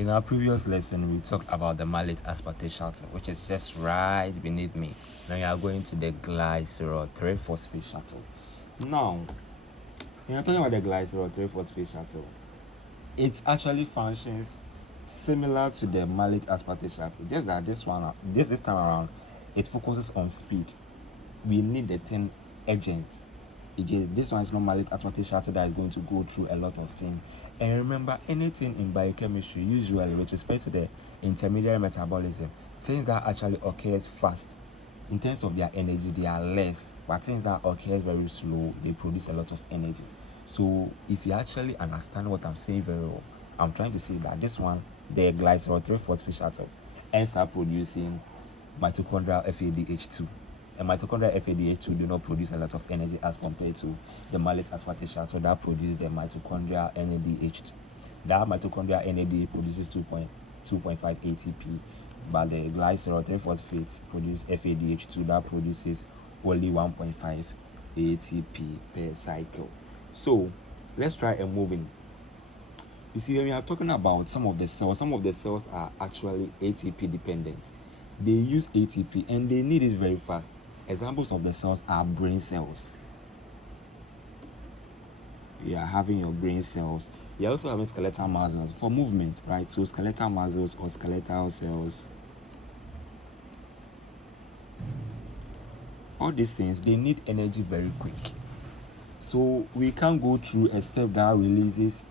In our previous lesson, we talked about the malate aspartate shuttle, which is just right beneath me. Now you are going to the Glycerol 3-phosphate shuttle. Now, when you're talking about the Glycerol 3-phosphate shuttle, it actually functions similar to the malate aspartate shuttle, just that this time around, it focuses on speed. We need the thing urgent. Again, this one is not malate aspartate shuttle that is going to go through a lot of things. And remember, anything in biochemistry, usually with respect to the intermediary metabolism, things that actually occurs fast, in terms of their energy, they are less, but things that occur very slow, they produce a lot of energy. So if you actually understand what I'm saying very well, I'm trying to say that this one, the glycerol 3-phosphate shuttle, ends up producing mitochondrial FADH2. And mitochondrial FADH2 do not produce a lot of energy as compared to the malate aspartate shuttle that produces the mitochondrial NADH2. That mitochondrial NAD produces 2.5 ATP, but the glycerol 3-phosphate produces FADH2 that produces only 1.5 ATP per cycle. So let's try and move in. You see, when we are talking about some of the cells are actually ATP dependent. They use ATP and they need it very fast. Examples of the cells are brain cells. You are having your brain cells. You're also having skeletal muscles for movement, right? So skeletal muscles or skeletal cells. All these things, they need energy very quick. So we can't go through a step that releases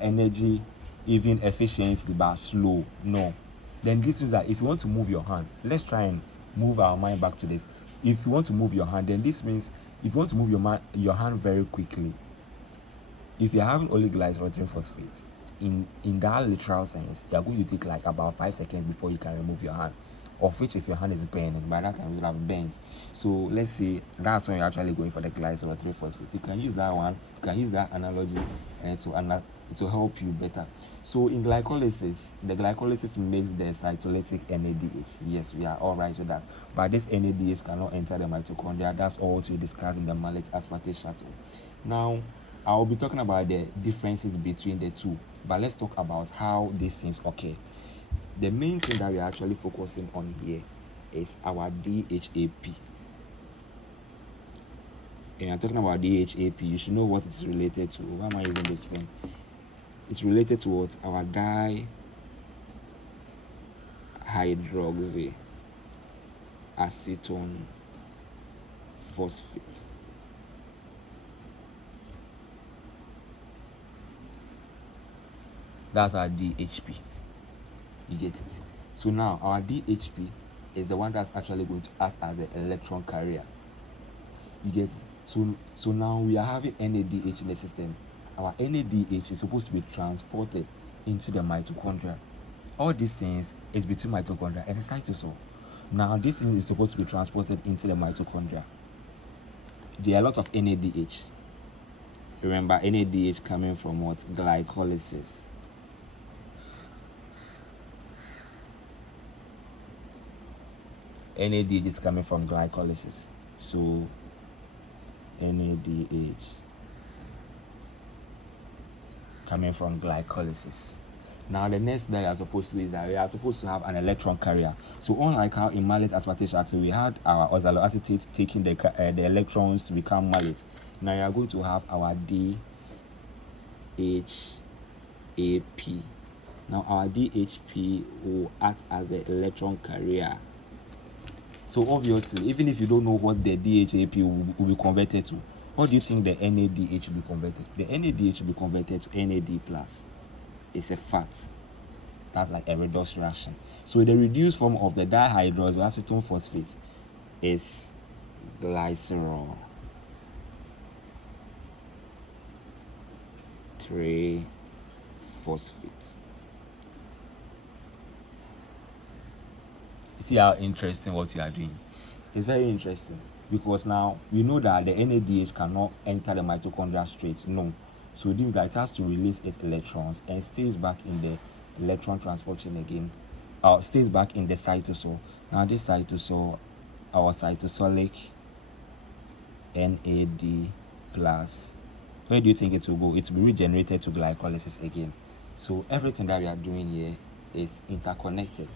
energy even efficiently but slow. No. Then this means that if you want to move your hand, let's try and move our mind back to this. If you want to move your hand, then this means if you want to move your hand very quickly, if you're having only glycerol 3-phosphate, in that literal sense, you're going to take like about 5 seconds before you can remove your hand. Of which, if your hand is burning, by that time it will have burnt. So let's say that's when you're actually going for the glycerol 3-phosphate. You can use that one, you can use that analogy, and it will help you better. So in glycolysis, the glycolysis makes the cytolytic NADH. Yes, we are all right with that. But this NADH cannot enter the mitochondria. That's all to discuss in the malate aspartate shuttle. Now, I'll be talking about the differences between the two. But let's talk about how these things occur. The main thing that we're actually focusing on here is our DHAP. And I'm talking about DHAP, you should know what it's related to. Why am I using this pen? It's related to what? Our dihydroxy acetone phosphate. That's our DHP. You get it? So now our DHP is the one that's actually going to act as an electron carrier. You get it? So now we are having NADH in the system. Our NADH is supposed to be transported into the mitochondria. All these things is between mitochondria and the cytosol. Now this thing is supposed to be transported into the mitochondria. There are a lot of NADH. Remember, NADH coming from what? Glycolysis. NADH is coming from glycolysis. So NADH coming from glycolysis. Now the next that you are supposed to do is that we are supposed to have an electron carrier. So unlike how in malate aspartate shuttle we had our oxaloacetate taking the electrons to become malate, now you are going to have our DHAP. Now our DHP will act as an electron carrier. So obviously, even if you don't know what the DHAP will be converted to, what do you think the NADH will be converted? The NADH will be converted to NAD+. It's a fat. That's like a redox reaction. So the reduced form of the dihydroxyacetone phosphate is glycerol 3-phosphate. See how interesting what you are doing. It's very interesting because now we know that the NADH cannot enter the mitochondria straight. No. So this guy has to release its electrons and stays back in the electron transport chain again. Stays back in the cytosol. Now this cytosol, our cytosolic NAD+, where do you think it will go? It will be regenerated to glycolysis again. So everything that we are doing here is interconnected.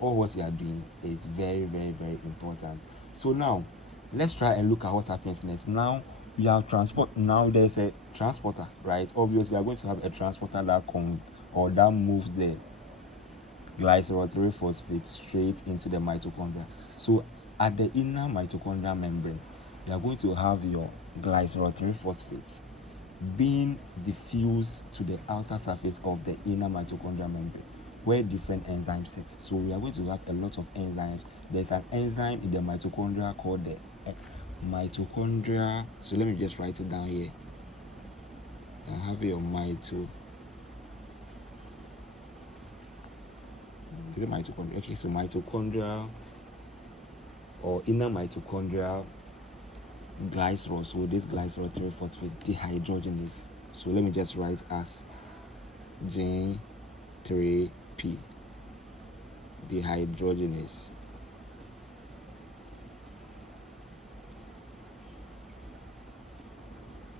All what we are doing is very, very, very important. So now let's try and look at what happens next. Now we have transport. Now there's a transporter, right? Obviously, we are going to have a transporter that comes or that moves the glycerol 3-phosphate straight into the mitochondria. So at the inner mitochondrial membrane, you are going to have your glycerol 3-phosphate being diffused to the outer surface of the inner mitochondrial membrane where different enzymes sit. So we are going to have a lot of enzymes. There's an enzyme in the mitochondria called the mitochondria. So let me just write it down here. I have your mitochondria. Is it mitochondria? Okay, so mitochondria or inner mitochondrial glycerol. So this glycerol 3-phosphate dehydrogenase. So let me just write as G3P dehydrogenase.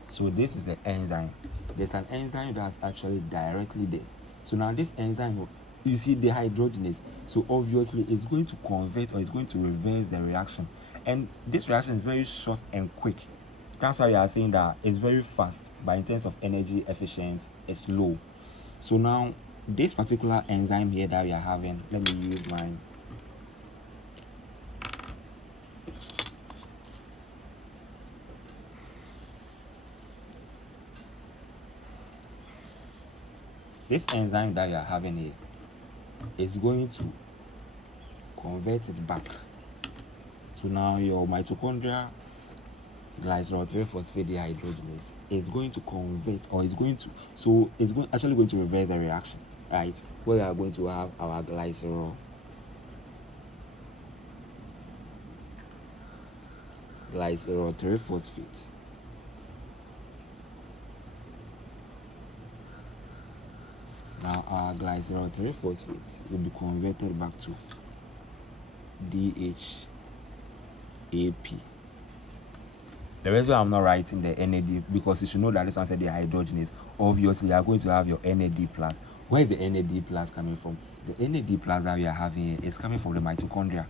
So this is the enzyme. There's an enzyme that's actually directly there. So now this enzyme, you see dehydrogenase. So obviously it's going to convert or it's going to reverse the reaction. And this reaction is very short and quick. That's why we are saying that it's very fast, but in terms of energy efficient, it's low. So now this particular enzyme here that we are having, let me use mine. This enzyme that you are having here is going to convert it back. So now your mitochondria glycerol 3-phosphate dehydrogenase is going to convert, or is going to, so it's actually going to reverse the reaction, right? Where we are going to have our glycerol 3-phosphate. Now our glycerol 3-phosphate will be converted back to DHAP. The reason I'm not writing the NAD, because you should know that this one said dehydrogenase. Obviously, you are going to have your NAD plus. Where is the NAD plus coming from? The NAD plus that we are having here is coming from the mitochondria.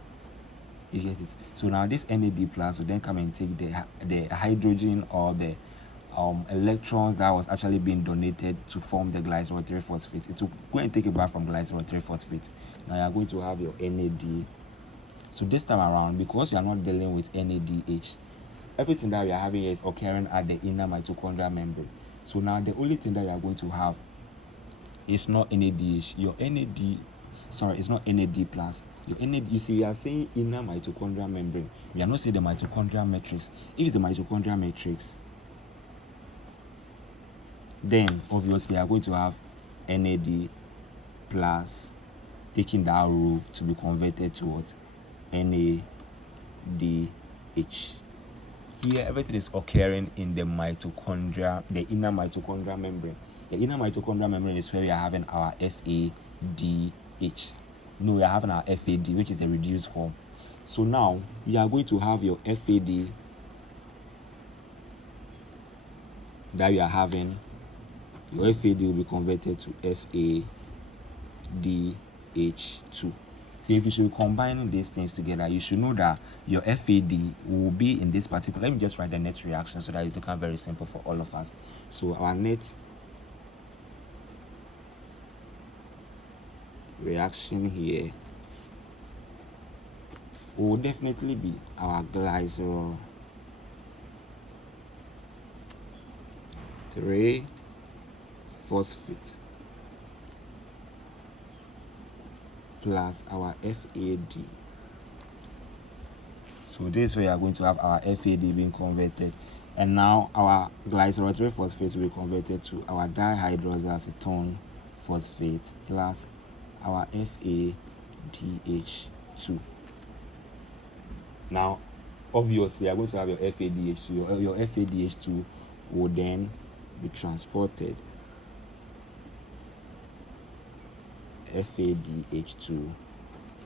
You get it? So now this NAD plus will then come and take the hydrogen or the electrons that was actually being donated to form the glycerol 3-phosphate. It will go and take it back from glycerol 3-phosphate. Now you are going to have your NAD. So this time around, because we are not dealing with NADH, everything that we are having here is occurring at the inner mitochondrial membrane. So now the only thing that you are going to have is not NADH. Your NAD, sorry, it's not NAD plus. Your NAD, you see, we are saying inner mitochondrial membrane. We are not saying the mitochondrial matrix. If it's the mitochondrial matrix, then obviously you are going to have NAD plus taking that row to be converted to what? NADH. Here, everything is occurring in the mitochondria, the inner mitochondrial membrane. The inner mitochondrial membrane is where we are having our FADH. No, we are having our FAD, which is the reduced form. So now we are going to have your FAD that we are having. Your FAD will be converted to FADH2. So if you should be combining these things together, you should know that your FAD will be in this particular. Let me just write the net reaction so that it becomes very simple for all of us. So our net reaction here will definitely be our glycerol 3-phosphate plus our FAD. So this way we are going to have our FAD being converted, and now our glycerol 3-phosphate will be converted to our dihydroxyacetone phosphate plus our FADH2. Now obviously you are going to have your FADH2. Your FADH2 will then be transported. FADH2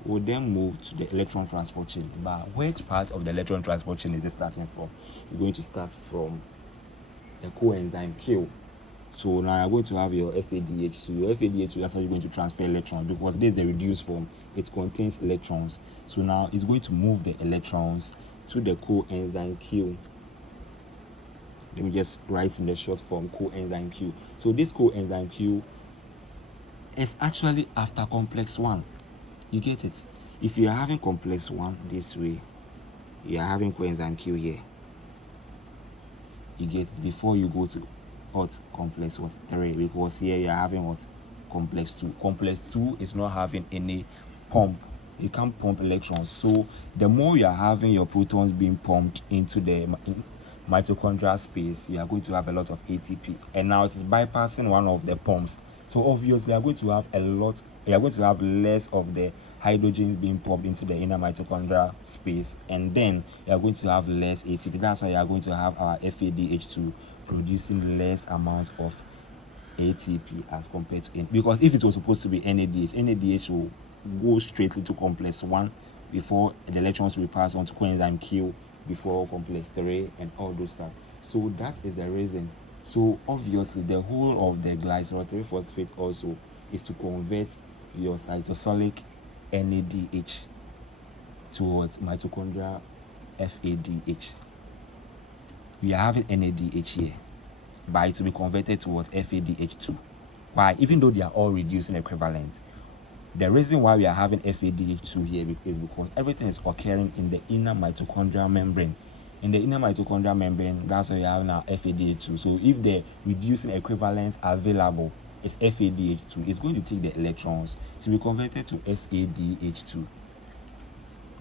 will then move to the electron transport chain. But which part of the electron transport chain is it starting from? We're going to start from the coenzyme Q. So now you're going to have your FADH2. Your FADH2, that's how you're going to transfer electrons, because this is the reduced form. It contains electrons. So now it's going to move the electrons to the coenzyme Q. Let me just write in the short form, coenzyme Q. So this coenzyme Q is actually after complex 1. You get it? If you are having complex 1 this way, you are having coenzyme Q here. You get it? Before you go to what complex 3, because here you are having what complex 2. Complex 2 is not having any pump. You can't pump electrons. So the more you are having your protons being pumped into the mitochondrial space, you are going to have a lot of ATP, and now it is bypassing one of the pumps. So obviously you are going to have less of the hydrogen being pumped into the inner mitochondrial space, and then you are going to have less ATP. That's why you are going to have our FADH2 producing less amount of ATP as compared to because if it was supposed to be NADH will go straightly to complex 1 before the electrons will pass on to coenzyme Q before complex 3 and all those stuff. So that is the reason. So obviously the whole of the glycerol 3-phosphate also is to convert your cytosolic NADH towards mitochondrial FADH. We are having NADH here, but it will be converted towards FADH2. Why? Even though they are all reducing equivalent, the reason why we are having FADH2 here is because everything is occurring in the inner mitochondrial membrane. In the inner mitochondrial membrane, that's why you have now FADH2. So if the reducing equivalents available is FADH2, it's going to take the electrons to be converted to FADH2.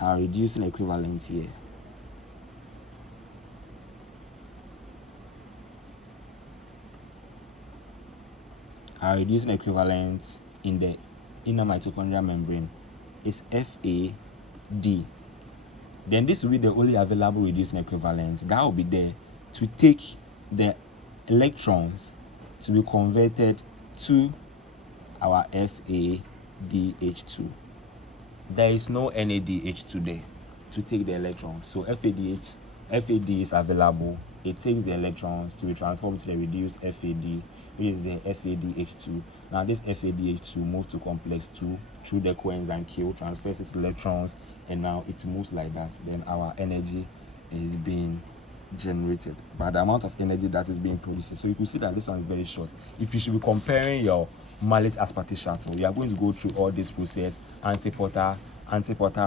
Our reducing equivalents here. Our reducing equivalents in the inner mitochondrial membrane is FAD. Then this will be the only available reducing equivalence that will be there to take the electrons to be converted to our FADH2. There is no NADH2 there to take the electrons. So FAD is available. It takes the electrons to be transformed to the reduced FAD, which is the FADH2. Now this FADH2 moves to complex 2 through the coenzyme Q, transfers its electrons, and now it moves like that. Then our energy is being generated by the amount of energy that is being produced. So you can see that this one is very short. If you should be comparing your mallet aspartate shuttle, you are going to go through all this process. Antiporter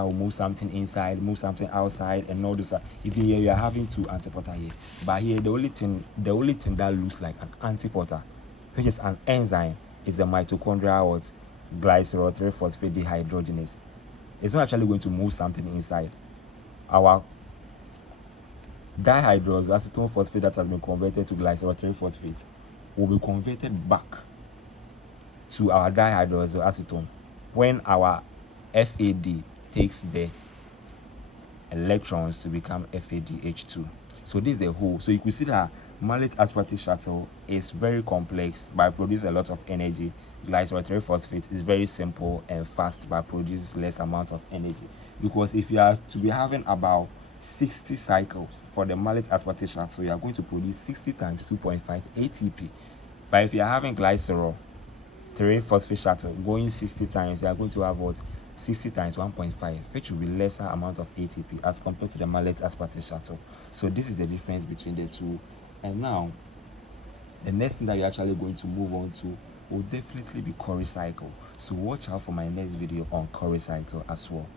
will move something inside, move something outside, and all this. Even here you are having two antiporter here, but here the only thing that looks like an antiporter, which is an enzyme, is the mitochondrial glycerol 3-phosphate dehydrogenase. It's not actually going to move something inside. Our dihydroacetone phosphate that has been converted to glycerol 3-phosphate will be converted back to our dihydroacetone when our FAD takes the electrons to become FADH2. So this is the whole. So you can see that mallet aspartate shuttle is very complex but produces a lot of energy. Glycerol 3-phosphate is very simple and fast but produces less amount of energy, because if you are to be having about 60 cycles for the mallet aspartate shuttle, you are going to produce 60 times 2.5 ATP. But if you are having glycerol 3-phosphate shuttle going 60 times, you are going to have what? 60 times 1.5, which will be lesser amount of ATP as compared to the mallet aspartate shuttle. So this is the difference between the two. And now the next thing that you're actually going to move on to will definitely be Cori cycle. So watch out for my next video on Cori cycle as well.